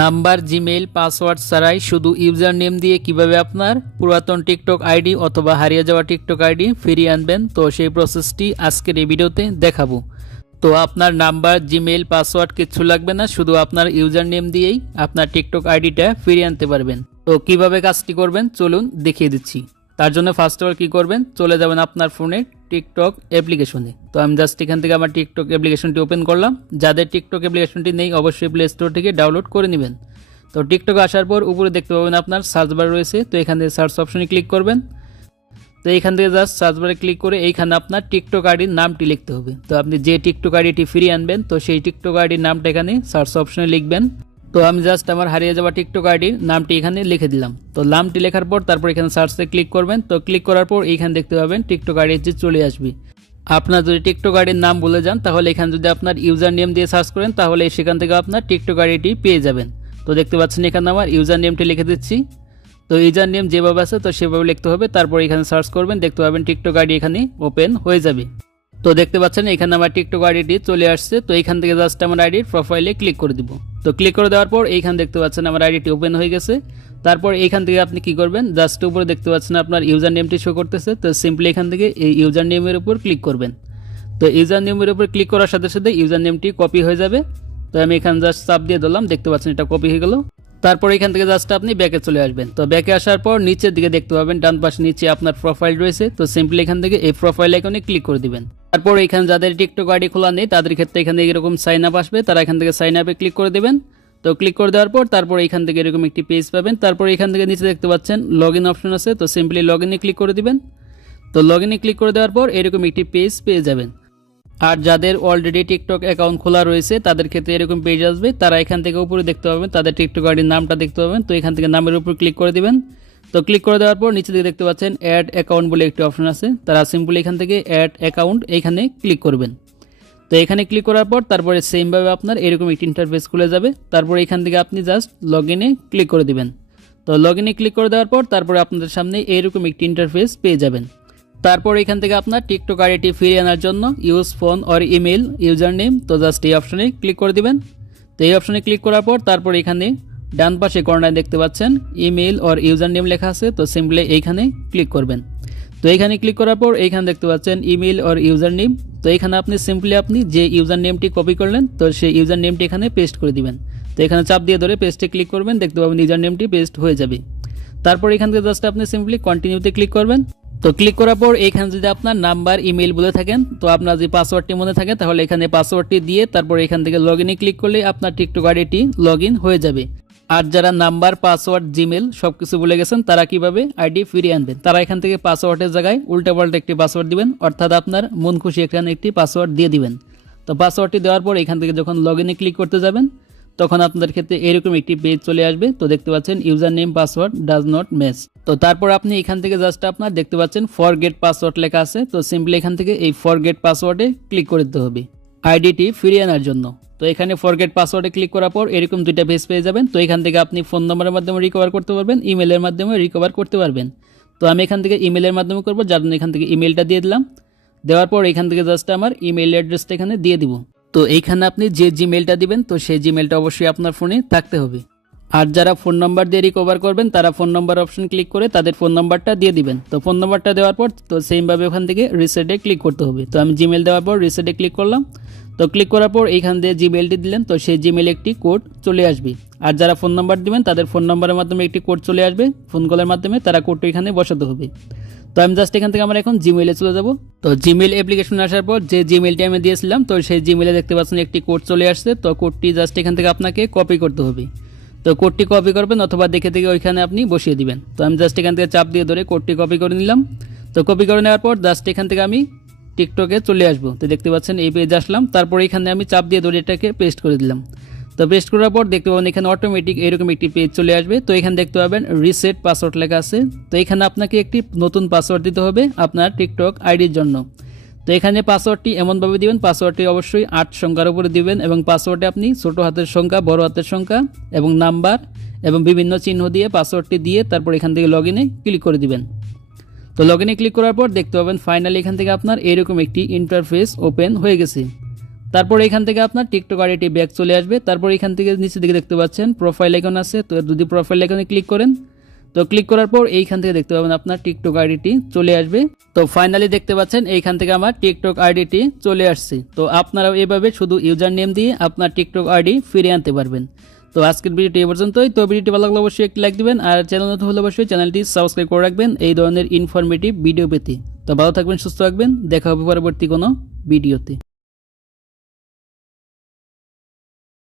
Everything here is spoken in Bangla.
নাম্বার, জিমেইল, পাসওয়ার্ড ছাড়াই শুধু ইউজার নেম দিয়ে কিভাবে আপনার পুরাতন টিকটক আইডি অথবা হারিয়ে যাওয়া টিকটক আইডি ফিরিয়ে আনবেন, তো সেই প্রসেসটি আজকের এই ভিডিওতে দেখাবো। তো আপনার নাম্বার, জিমেইল, পাসওয়ার্ড কিচ্ছু লাগবে না, শুধু আপনার ইউজার নেম দিয়েই আপনার টিকটক আইডিটা ফিরিয়ে আনতে পারবেন। তো কিভাবে কাজটি করবেন চলুন দেখিয়ে দিচ্ছি। তার জন্য ফার্স্ট অফ অল কী করবেন, চলে যাবেন আপনার ফোনে টিকটক অ্যাপ্লিকেশনে। তো আমি জাস্ট এখান থেকে আমার টিকটক অ্যাপ্লিকেশনটি ওপেন করলাম। যাদের টিকটক অ্যাপ্লিকেশনটি নেই অবশ্যই প্লে স্টোর থেকে ডাউনলোড করে নেবেন। তো টিকটক আসার পর উপরে দেখতে পাবেন আপনার সার্চ বার রয়েছে, তো এখান থেকে সার্চ অপশনে ক্লিক করবেন। তো এইখান থেকে জাস্ট সার্চ বারে ক্লিক করে এইখানে আপনার টিকটক আইডির নামটি লিখতে হবে। তো আপনি যে টিকটক আইডিটি ফিরিয়ে আনবেন, তো সেই টিকটক আইডির নামটা এখানে সার্চ অপশনে লিখবেন। তো আমি জাস্ট আমার হারিয়ে যাওয়া টিকটক আইডির নামটি এখানে লিখে দিলাম। তো নামটি লেখার পর তারপর এখানে সার্চে ক্লিক করবেন। তো ক্লিক করার পর এইখানে দেখতে পাবেন টিকটক আইডি চলে আসবে। আপনার যদি টিকটক আইডির নাম ভুলে যান তাহলে এখানে যদি আপনার ইউজার নেম দিয়ে সার্চ করেন তাহলে সেখান থেকে আপনার টিকটক আইডিটি পেয়ে যাবেন। তো দেখতে পাচ্ছেন এখানে আমার ইউজার নেমটি লিখে দিচ্ছি। তো ইউজার নেম যেভাবে আছে তো সেভাবে লিখতে হবে, তারপর এখানে সার্চ করবেন, দেখতে পাবেন টিকটক আইডি এখানে ওপেন হয়ে যাবে। তো দেখতে পাচ্ছেন এখানে আমার টিকটক আইডিটি চলে আসছে। তো এইখান থেকে জাস্ট আমার আইডির প্রোফাইলে ক্লিক করে দিব। তো ক্লিক করে দেওয়ার পর এইখানে দেখতে পাচ্ছেন আমার আইডিটি ওপেন হয়ে গেছে। তারপর এইখান থেকে আপনি কি করবেন, জাস্ট উপরে দেখতে পাচ্ছেন আপনার ইউজার নেমটি শো করতেছে। তো সিম্পলি এখান থেকে এই ইউজার নেমের উপর ক্লিক করবেন। তো ইউজার নেমের উপর ক্লিক করার সাথে সাথে ইউজার নেমটি কপি হয়ে যাবে। তো আমি এখানে জাস্ট চাপ দিয়ে দিলাম, দেখতে পাচ্ছেন এটা কপি হয়ে গেল। তারপর এখান থেকে জাস্ট আপনি ব্যাকে চলে আসবেন। তো ব্যাকে আসার পর নিচের দিকে দেখতে পাবেন ডান পাশে নিচে আপনার প্রোফাইল রয়েছে। তো সিম্পলি এখান থেকে এই প্রোফাইল আইকনে ক্লিক করে দিবেন। তারপর এখানে যাদের টিকটক আইডি খোলা নেই তাদের ক্ষেত্রে এখানে এরকম সাইন আপ আসবে, তারা এখান থেকে সাইন আপে ক্লিক করে দেবেন। তো ক্লিক করে দেওয়ার পর তারপর এখান থেকে এরকম একটি পেজ পাবেন। তারপর এখান থেকে নিচে দেখতে পাচ্ছেন লগ ইন অপশন আছে, তো সিম্পলি লগ ইনে ক্লিক করে দিবেন। তো লগ ইনে ক্লিক করে দেওয়ার পর এরকম একটি পেজ পেয়ে যাবেন। আর যাদের অলরেডি টিকটক অ্যাকাউন্ট খোলা রয়েছে তাদের ক্ষেত্রে এরকম পেজ আসবে। তারা এখান থেকে উপরে দেখতে পাবেন তাদের টিকটক আইডির নামটা দেখতে পাবেন। তো এখান থেকে নামের উপর ক্লিক করে দিবেন। তো ক্লিক করে দেওয়ার পর নিচে দিকে দেখতে পাচ্ছেন অ্যাড অ্যাকাউন্ট বলে একটি অপশন আছে, তারা সিম্পলি এখান থেকে অ্যাড অ্যাকাউন্ট এইখানে ক্লিক করবেন। তো এখানে ক্লিক করার পর তারপরে সেমভাবে আপনার এরকম একটি ইন্টারফেস খুলে যাবে। তারপর এখান থেকে আপনি জাস্ট লগ ইনে ক্লিক করে দিবেন। তো লগ ইনে ক্লিক করে দেওয়ার পর তারপরে আপনাদের সামনে এরকম একটি ইন্টারফেস পেয়ে যাবেন। তারপর এখান থেকে আপনার টিকটক আইডিটি ফিরিয়ে আনার জন্য use phone or email user name, তো জাস্ট এই অপশনে ক্লিক করে দিবেন। তো এই অপশনে ক্লিক করার পর তারপর এখানে ডান পাশে কর্নারে দেখতে পাচ্ছেন ইমেল অর ইউজার নেম লেখা আছে, তো সিম্পলি এইখানে ক্লিক করবেন। তো এইখানে ক্লিক করার পর এইখানে দেখতে পাচ্ছেন ইমেল অর ইউজার নেম। তো এখানে আপনি সিম্পলি আপনি যে ইউজার নেমটি কপি করলেন তো সেই ইউজার নেমটি এখানে পেস্ট করে দিবেন। তো এখানে চাপ দিয়ে ধরে পেস্টে ক্লিক করবেন, দেখতে পাবেন ইউজার নেমটি পেস্ট হয়ে যাবে। তারপর এখান থেকে জাস্ট আপনি সিম্পলি কন্টিনিউতে ক্লিক করবেন। তো ক্লিক করার পর এখানে যদি আপনার নাম্বার, ইমেল বলে থাকেন, তো আপনার যে পাসওয়ার্ডটি মনে থাকে তাহলে এখানে পাসওয়ার্ডটি দিয়ে তারপর এখান থেকে লগ ইনে ক্লিক করলে আপনার টিকটক আইডিটি লগ ইন হয়ে যাবে। আর যারা নাম্বার, পাসওয়ার্ড, জিমেল সবকিছু ভুলে গেছেন তারা কিভাবে আইডি ফিরিয়ে আনবেন, তারা এখান থেকে পাসওয়ার্ডের জায়গায় উল্টাপাল্টা একটি পাসওয়ার্ড দিবেন, অর্থাৎ আপনার মন খুশি এখানে একটি পাসওয়ার্ড দিয়ে দিবেন। তো পাসওয়ার্ডটি দেওয়ার পর এখান থেকে যখন লগ ইনে ক্লিক করতে যাবেন তখন আপনাদের ক্ষেত্রে এরকম একটি পেজ চলে আসবে। তো দেখতে পাচ্ছেন user name password does not match. তো তারপর আপনি এখান থেকে জাস্ট আপনার দেখতে পাচ্ছেন ফরগেট পাসওয়ার্ড লেখা আছে, তো সিম্পলি এখান থেকে এই ফরগেট পাসওয়ার্ডে ক্লিক করে দিতে হবে আইডিটি ফিরিয়ে আনার জন্য। তো এখানে ফরগেট পাসওয়ার্ডে ক্লিক করার পর এরকম দুইটা পেজ পেয়ে যাবেন। তো এখান থেকে আপনি ফোন নম্বরের মাধ্যমে রিকভার করতে পারবেন, ইমেলের মাধ্যমে রিকভার করতে পারবেন। তো আমি এখান থেকে ইমেলের মাধ্যমে করবো, যার জন্য এখান থেকে ইমেলটা দিয়ে দিলাম। দেওয়ার পর এখান থেকে জাস্ট আমার ইমেল অ্যাড্রেসটা এখানে দিয়ে দিব। তো এইখানে আপনি যে জিমেলটা দিবেন তো সেই জিমেলটা অবশ্যই আপনার ফোনে থাকতে হবে। আর যারা ফোন নাম্বার দিয়ে রিকভার করবেন তারা ফোন নাম্বার অপশন ক্লিক করে তাদের ফোন নাম্বারটা দিয়ে দিবেন। তো ফোন নাম্বারটা দেওয়ার পর তো সেমভাবে ওখান থেকে রিসেটে ক্লিক করতে হবে। তো আমি জিমেল দেওয়ার পর রিসেটে ক্লিক করলাম। তো ক্লিক করার পর এইখান দিয়ে জিমেলটি দিলেন, তো সেই জিমেলে একটি কোড চলে আসবে। আর যারা ফোন নাম্বার দিবেন তাদের ফোন নাম্বারের মাধ্যমে একটি কোড চলে আসবে, ফোন কলের মাধ্যমে তারা কোডটা এখানে বসাতে হবে। তো আমি জাস্ট এখান থেকে আমরা এখন জিমেইলে চলে যাব। তো জিমেইল অ্যাপ্লিকেশন আসার পর যে জিমেইলটি আমি দিয়েছিলাম তো সেই জিমেইলে দেখতে পাচ্ছেন একটি কোড চলে আসছে। তো কোডটি জাস্ট এখান থেকে আপনাকে কপি করতে হবে। তো কোডটি কপি করবেন অথবা দেখে দেখে ওইখানে আপনি বসিয়ে দিবেন। তো আমি জাস্ট এখান থেকে চাপ দিয়ে ধরে কোডটি কপি করে নিলাম। তো কপি করে নেওয়ার পর জাস্ট এখান থেকে আমি টিকটকে চলে আসবো। তো দেখতে পাচ্ছেন এই পেজে আসলাম, তারপর এখানে আমি চাপ দিয়ে ধরে এটাকে পেস্ট করে দিলাম। তো পেস্ট করার পর দেখতে পাবেন এখানে অটোমেটিক এরকম একটি পেজ চলে আসবে। তো এখানে দেখতে পাবেন রিসেট পাসওয়ার্ড লেখা আছে। তো এখানে আপনাকে একটি নতুন পাসওয়ার্ড দিতে হবে আপনার টিকটক আইডির জন্য। তো এখানে পাসওয়ার্ডটি এমনভাবে দিবেন, পাসওয়ার্ডটি অবশ্যই 8 সংখ্যার উপরে দিবেন এবং পাসওয়ার্ডে আপনি ছোট হাতের সংখ্যা, বড় হাতের সংখ্যা এবং নাম্বার এবং বিভিন্ন চিহ্ন দিয়ে পাসওয়ার্ডটি দিয়ে তারপর এখান থেকে লগ ইনে ক্লিক করে দিবেন। তো লগ ইনে ক্লিক করার পর দেখতে পাবেন ফাইনালি এখান থেকে আপনার এরকম একটি ইন্টারফেস ওপেন হয়ে গেছে। তারপর এখান থেকে আপনার টিকটক আইডিটি ব্যাক চলে আসবে। তারপর এখান থেকে নিচের দিকে দেখতে পাচ্ছেন প্রোফাইল আইকন আছে, তো যদি প্রোফাইল আইকনে ক্লিক করেন, তো ক্লিক করার পর এইখান থেকে দেখতে পাবেন আপনার টিকটক আইডিটি চলে আসবে। তো ফাইনালি দেখতে পাচ্ছেন এইখান থেকে আমার টিকটক আইডিটি চলে আসছে। তো আপনারাও এভাবে শুধু ইউজার নেম দিয়ে আপনার টিকটক আইডি ফিরিয়ে আনতে পারবেন। তো আজকের ভিডিওটি এই পর্যন্তই। তো ভিডিওটি ভালো লাগলে অবশ্যই একটি লাইক দিবেন, আর চ্যানেল নতুন হলে অবশ্যই চ্যানেলটি সাবস্ক্রাইব করে রাখবেন এই ধরনের ইনফরমেটিভ ভিডিও পেতে। তো ভালো থাকবেন, সুস্থ থাকবেন, দেখা হবে পরবর্তী কোনো ভিডিওতে।